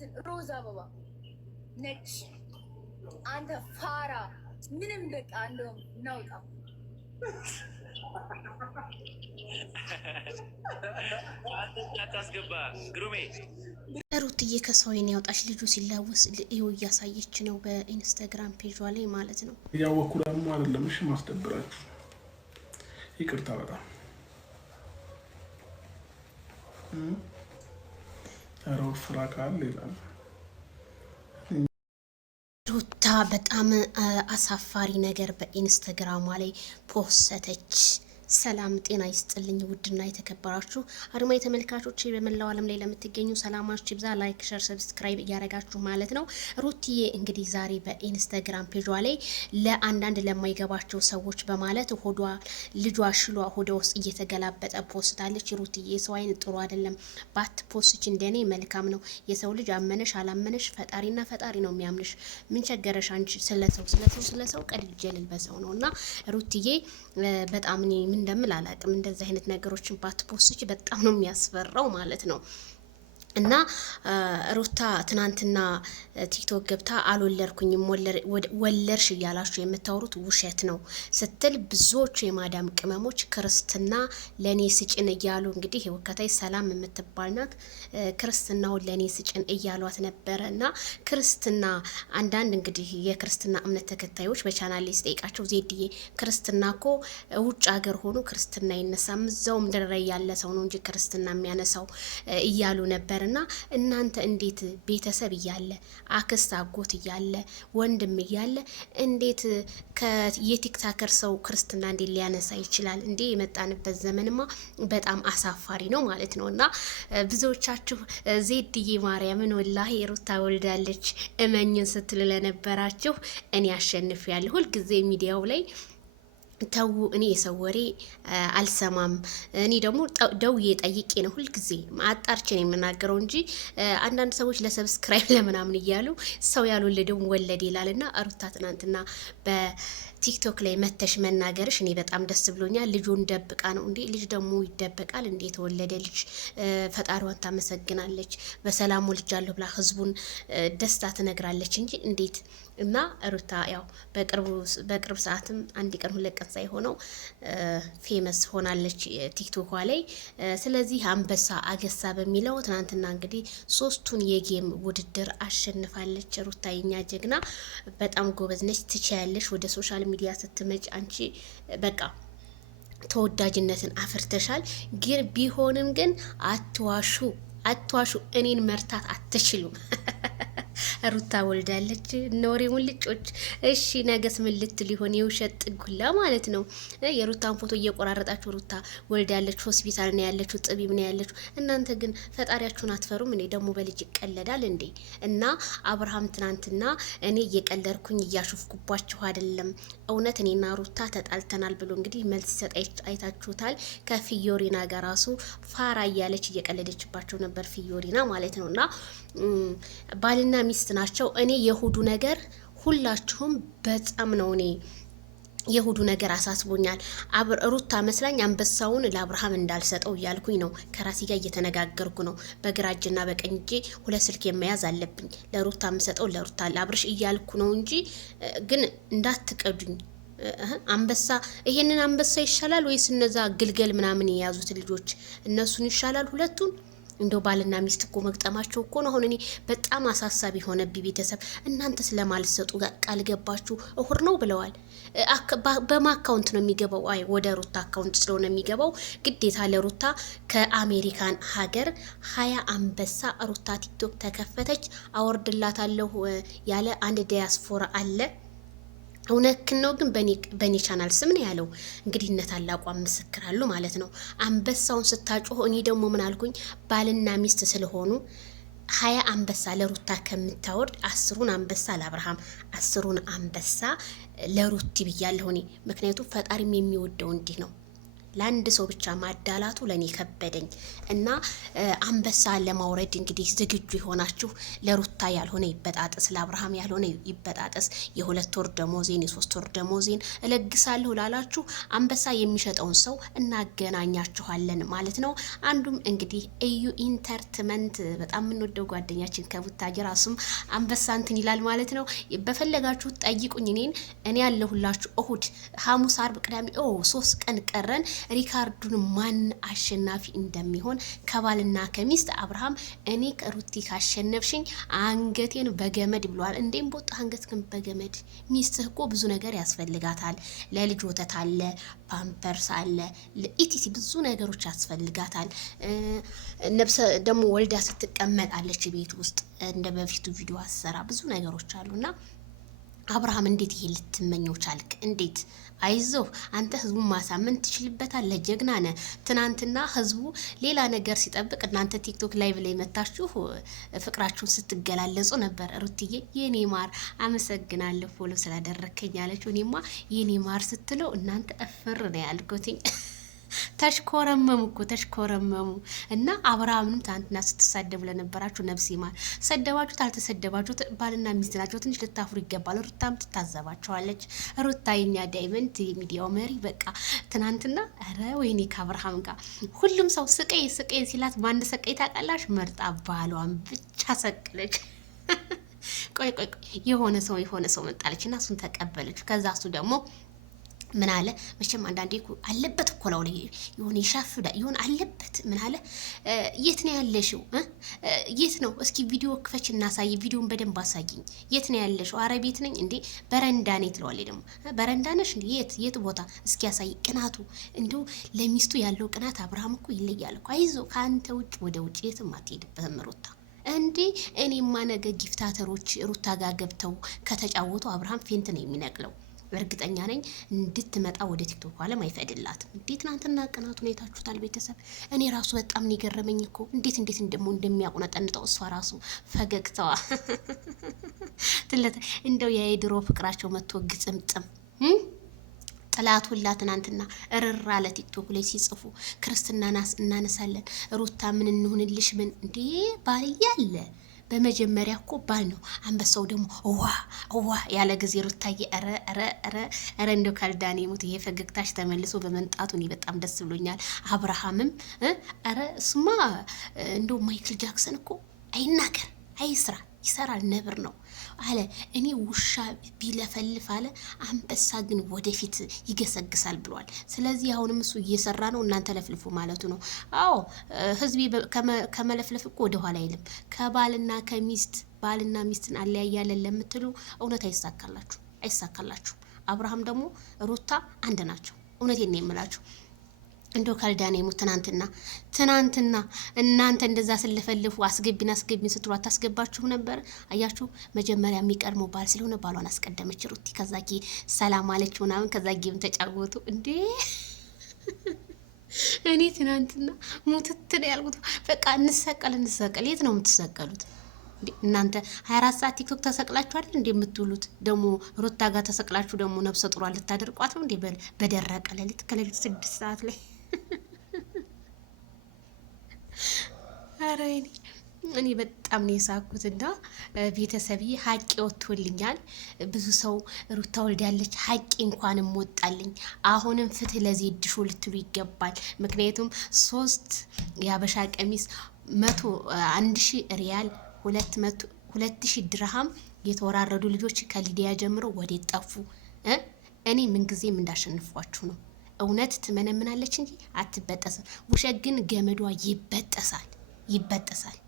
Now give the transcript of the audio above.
እንትን ሮዝ አበባ ነጭ አንተ ፋራ ምንም በቃ እንደውም ናውጣ አታስገባ ግሩሜ ሩትዬ ከሰውዬን ያውጣሽ። ልጁ ሲላወስ ይኸው እያሳየች ነው በኢንስታግራም ፔጇ ላይ ማለት ነው። እያወኩ ደግሞ አይደለም እሺ ማስደብራችሁ ይቅርታ በጣም ኧረ ፍራ ካለ ይላል ሩታ በጣም አሳፋሪ ነገር በኢንስታግራሟ ላይ ፖስተች። ሰላም ጤና ይስጥልኝ ውድና የተከበራችሁ አድማጭ ተመልካቾች በመላው ዓለም ላይ ለምትገኙ ሰላማችሁ ይብዛ። ላይክ ሸር ሰብስክራይብ እያደረጋችሁ ማለት ነው። ሩትዬ እንግዲህ ዛሬ በኢንስታግራም ፔጇ ላይ ለአንዳንድ ለማይገባቸው ሰዎች በማለት ሆዷ ልጇ ሽሏ ሆዷ ውስጥ እየተገላበጠ ፖስታለች። ሩትዬ ሰው አይን ጥሩ አይደለም፣ ባት ፖስች እንደኔ መልካም ነው። የሰው ልጅ አመነሽ አላመነሽ ፈጣሪና ፈጣሪ ነው የሚያምንሽ። ምን ቸገረሽ አንቺ ስለሰው ቀድጄ ልልበሰው ነውና ሩትዬ በጣም እኔ እንደምል አላቅም። እንደዚህ አይነት ነገሮችን ባትፖስች በጣም ነው የሚያስፈራው ማለት ነው። እና ሩታ ትናንትና ቲክቶክ ገብታ አልወለድኩኝም ወለርሽ እያላችሁ የምታወሩት ውሸት ነው ስትል ብዙዎቹ የማዳም ቅመሞች ክርስትና ለኔ ስጭን እያሉ እንግዲህ ወከታይ ሰላም የምትባል ናት ክርስትናውን ለኔ ስጭን እያሏት ነበረ። እና ክርስትና አንዳንድ እንግዲህ የክርስትና እምነት ተከታዮች በቻናል ላይ ስጠይቃቸው ዜድዬ ክርስትና እኮ ውጭ ሀገር ሆኖ ክርስትና ይነሳም እዛው ምድር ላይ ያለ ሰው ነው እንጂ ክርስትና የሚያነሳው እያሉ ነበር። እና እናንተ እንዴት ቤተሰብ እያለ አክስት አጎት እያለ ወንድም እያለ እንዴት የቲክታከር ሰው ክርስትና እንዴት ሊያነሳ ይችላል እንዴ? የመጣንበት ዘመንማ በጣም አሳፋሪ ነው ማለት ነው። እና ብዙዎቻችሁ ዜድዬ ማርያምን ወላሂ ሩታ ወልዳለች እመኝን ስትል ለነበራችሁ እኔ አሸንፊያለሁ። ሁልጊዜ ሚዲያው ላይ ተው እኔ የሰው ወሬ አልሰማም። እኔ ደግሞ ደውዬ ጠይቄ ነው ሁልጊዜ አጣርቼ ነው የምናገረው እንጂ አንዳንድ ሰዎች ለሰብስክራይብ ለምናምን እያሉ ሰው ያልወለደውን ወለድ ይላልና ሩታ ትናንትና በቲክቶክ ላይ መተሽ መናገርሽ እኔ በጣም ደስ ብሎኛል። ልጁን ደብቃ ነው እንዴ? ልጅ ደግሞ ይደበቃል እንዴ? የተወለደ ልጅ ፈጣሪዋን ታመሰግናለች። በሰላም ወልጃለሁ ብላ ህዝቡን ደስታ ትነግራለች እንጂ እንዴት። እና ሩታ ያው በቅርብ ሰዓትም አንድ ቀን ሁለት ቀን ሳይሆነው ፌመስ ሆናለች ቲክቶኳ ላይ። ስለዚህ አንበሳ አገሳ በሚለው ትናንትና እንግዲህ 3ቱን የጌም ውድድር አሸንፋለች። ሩታ የኛ ጀግና በጣም ጎበዝ ነች። ትችያለሽ። ወደ ሶሻል ሚዲያ ስትመጭ አንቺ በቃ ተወዳጅነትን አፍርተሻል። ግን ቢሆንም ግን አትዋሹ፣ እኔን መርታት አትችሉም። ሩታ ወልዳለች ኖሬውን ልጮች። እሺ ነገስ ምን ልትል ሊሆን የውሸት ጥጉላ ማለት ነው። የሩታን ፎቶ እየቆራረጣችሁ ሩታ ወልዳለች ሆስፒታል ነው ያለችው ጥቢብ ነው ያለችው። እናንተ ግን ፈጣሪያችሁን አትፈሩም? እኔ ደግሞ በልጅ ይቀለዳል እንዴ? እና አብርሃም ትናንትና እኔ እየቀለድኩኝ እያሾፍኩባችሁ አይደለም እውነት እኔና ሩታ ተጣልተናል ብሎ እንግዲህ መልስ ሲሰጥ አይታችሁታል። ከፊዮሪና ጋር ራሱ ፋራ እያለች እየቀለደችባቸው ነበር ፊዮሪና ማለት ነውና ባልና ሚስት ናቸው። እኔ የሁዱ ነገር ሁላችሁም በጣም ነው እኔ የሁዱ ነገር አሳስቦኛል። ሩታ መስላኝ አንበሳውን ለአብርሃም እንዳልሰጠው እያልኩኝ ነው። ከራሴ ጋር እየተነጋገርኩ ነው። በግራ እጅና በቀኝ እጄ ሁለት ስልክ የመያዝ አለብኝ። ለሩታ የምሰጠው ለሩታ ለአብርሽ እያልኩ ነው እንጂ ግን እንዳትቀዱኝ። አንበሳ ይሄንን አንበሳ ይሻላል ወይስ እነዛ ግልገል ምናምን የያዙት ልጆች እነሱን ይሻላል ሁለቱን? እንደው ባልና ሚስት እኮ መግጠማቸው እኮ ነው አሁን እኔ በጣም አሳሳቢ ሆነብኝ። ቤተሰብ እናንተ ስለማልሰጡ ቃል ገባችሁ እሁድ ነው ብለዋል። በማ አካውንት ነው የሚገባው? አይ ወደ ሩታ አካውንት ስለሆነ የሚገባው ግዴታ ለሩታ ከአሜሪካን ሀገር 20 አንበሳ ሩታ ቲክቶክ ተከፈተች አወርድላታለሁ ያለ አንድ ዲያስፖራ አለ። እውነት ነው ግን በኔ ቻናል ስም ነው ያለው። እንግዲህ እነ ታላቋ ምስክራሉ ማለት ነው። አንበሳውን ስታጮህ እኔ ደግሞ ምን አልኩኝ? ባልና ሚስት ስለሆኑ 20 አንበሳ ለሩታ ከምታወርድ 10ሩን አንበሳ ለአብርሃም 10ሩን አንበሳ ለሩቲ ብያለሁ እኔ። ምክንያቱም ፈጣሪም የሚወደው እንዲህ ነው። ለአንድ ሰው ብቻ ማዳላቱ ለኔ ከበደኝ እና አንበሳ ለማውረድ እንግዲህ ዝግጁ የሆናችሁ ለሩታ ያልሆነ ይበጣጠስ፣ ለአብርሃም ያልሆነ ይበጣጠስ፣ የ2 ወር ደሞዜን የ3 ወር ደሞዜን እለግሳለሁ ላላችሁ አንበሳ የሚሸጠውን ሰው እናገናኛችኋለን ማለት ነው። አንዱም እንግዲህ እዩ ኢንተርቴንመንት በጣም የምንወደው ጓደኛችን ከቡታጅራ እሱም አንበሳ እንትን ይላል ማለት ነው። በፈለጋችሁ ጠይቁኝ እኔ ያለሁላችሁ። እሁድ፣ ሐሙስ፣ አርብ፣ ቅዳሜ 3 ቀን ቀረን። ሪካርዱን ማን አሸናፊ እንደሚሆን ከባልና ከሚስት አብርሃም እኔ ከሩቲ ካሸነፍሽኝ አንገቴን በገመድ ብሏል። እንዴም ቦጣ አንገትክን በገመድ ሚስትህ እኮ ብዙ ነገር ያስፈልጋታል። ለልጅ ወተት አለ፣ ፓምፐርስ አለ፣ ለኢቲሲ ብዙ ነገሮች ያስፈልጋታል። ነብሰ ደግሞ ወልዳ ስትቀመጣለች ቤት ውስጥ እንደ በፊቱ ቪዲዮ አሰራ ብዙ ነገሮች አሉና አብርሃም እንዴት ይሄ ልትመኘው ቻልክ? እንዴት? አይዞህ አንተ ህዝቡን ማሳመን ትችልበታለህ። ጀግና ነህ። ትናንትና ህዝቡ ሌላ ነገር ሲጠብቅ እናንተ ቲክቶክ ላይቭ ላይ መታችሁ ፍቅራችሁን ስትገላለጹ ነበር። ሩትዬ የኔ ማር አመሰግናለሁ ፎሎ ስላደረከኝ ያለችው። እኔማ የኔ ማር ስትለው እናንተ እፍር ነው ያልኩትኝ። ተሽኮረመሙ እኮ ተሽኮረመሙ። እና አብርሃምንም ትናንትና ስትሳደቡ ለነበራችሁ ነፍስ ይማር። ሰደባችሁት አልተሰደባችሁት ባልና ሚስት ናቸው። ትንሽ ልታፍሩ ይገባል። ሩታም ትታዘባቸዋለች። ሩታ የኛ ዳይመንድ የሚዲያው መሪ በቃ ትናንትና ኧረ ወይኔ ከአብርሃም ጋር ሁሉም ሰው ስቀይ ስቀይ ሲላት በአንድ ሰቀይ ታውቃላሽ መርጣ ባሏን ብቻ ሰቅለች። ቆይ የሆነ ሰው መጣለች እና እሱን ተቀበለች። ከዛ እሱ ደግሞ ምን አለ መቼም አንዳንዴ እኮ አለበት እኮ ነው ይሁን ይሻፍዳ ይሁን አለበት። ምን አለ የት ነው ያለሽው? የት ነው እስኪ ቪዲዮ ክፈች እናሳይ፣ ቪዲዮን በደንብ አሳይኝ። የት ነው ያለሽው? አረ ቤት ነኝ እንዴ በረንዳ ነኝ ትለዋለች። ደግሞ በረንዳ ነሽ እንዴ? የት ቦታ እስኪ ያሳይ። ቅናቱ እንዲሁ ለሚስቱ ያለው ቅናት አብርሃም እኮ ይለያል እኮ። አይዞ ከአንተ ውጭ ወደ ውጭ የትም አትሄድበትም ሩታ። እንዴ እኔማ ነገ ጊፍታተሮች ሩታ ጋር ገብተው ከተጫወቱ አብርሃም ፌንት ነው የሚነቅለው። እርግጠኛ ነኝ እንድትመጣ ወደ ቲክቶክ ዓለም አይፈቅድላትም። እንዴት ትናንትና ቅናቱን አይታችሁታል ቤተሰብ? እኔ ራሱ በጣም ነው የገረመኝ እኮ እንዴት እንደሚያቁነጠንጠው እሷ ራሱ ፈገግታዋ እንደው የድሮ ፍቅራቸው መጥቶ ግጥምጥም ጥላት ሁላ ትናንትና እርር አለ ቲክቶክ ላይ ሲጽፉ ክርስትና እናነሳለን ሩታ ምን እንሁንልሽ ምን እንዴ ባልያለ በመጀመሪያ እኮ ባል ነው። አንበሳው ደግሞ ዋ ያለ ጊዜ ሩታዬ ኧረ እንደው ካልዳኔ ሙት ይሄ ፈገግታሽ ተመልሶ በመንጣቱ እኔ በጣም ደስ ብሎኛል። አብርሃምም ኧረ እሱማ እንደው ማይክል ጃክሰን እኮ አይናገር አይስራ ይሰራል ነብር ነው አለ። እኔ ውሻ ቢለፈልፍ አለ አንበሳ ግን ወደፊት ይገሰግሳል ብሏል። ስለዚህ አሁንም እሱ እየሰራ ነው፣ እናንተ ለፍልፉ ማለቱ ነው። አዎ ህዝቤ ከመለፍለፍ እኮ ወደ ኋላ አይልም። ከባልና ከሚስት ባልና ሚስትን አለያያለን ለምትሉ እውነት አይሳካላችሁ። አብርሃም ደግሞ ሩታ አንድ ናቸው። እውነቴን ነው የምላችሁ። እንደው ካልዳኔሙ ትናንትና እናንተ እንደዛ ስለፈልፉ አስገቢን ስትሉ አታስገባችሁ ነበር። አያችሁ መጀመሪያ የሚቀድመው ባል ስለሆነ ባሏን አስቀደመች ሩቲ። ከዛ ሰላም አለች ምናምን፣ ከዛ ጌም ተጫወቱ እንዴ። እኔ ትናንትና ሙትት ነው ያልኩት። በቃ እንሰቀል። የት ነው የምትሰቀሉት እናንተ? 24 ሰዓት ቲክቶክ ተሰቅላችሁ አይደል እንዴ የምትውሉት? ደግሞ ሩታ ጋር ተሰቅላችሁ ደግሞ ነብሰ ጡሯ ልታደርቋት ነው እንዴ? በደረቀ ሌሊት ከሌሊት 6 ሰዓት ላይ አረ እኔ በጣም ነው የሳኩትና ቤተሰብዬ ሀቄ ወጥቶልኛል። ብዙ ሰው ሩታ ወልዳለች ሀቄ እንኳንም ወጣልኝ። አሁንም ፍትህ ለዜድ ሾው ልትሉ ይገባል። ምክንያቱም 3 የሀበሻ ቀሚስ 1,000 ሪያል 2,000 ድርሃም የተወራረዱ ልጆች ከሊዲያ ጀምሮ ወዴት ጠፉ? እኔ ምንጊዜም እንዳሸንፏችሁ ነው። እውነት ትመነምናለች እንጂ አትበጠስም። ውሸት ግን ገመዷ ይበጠሳል።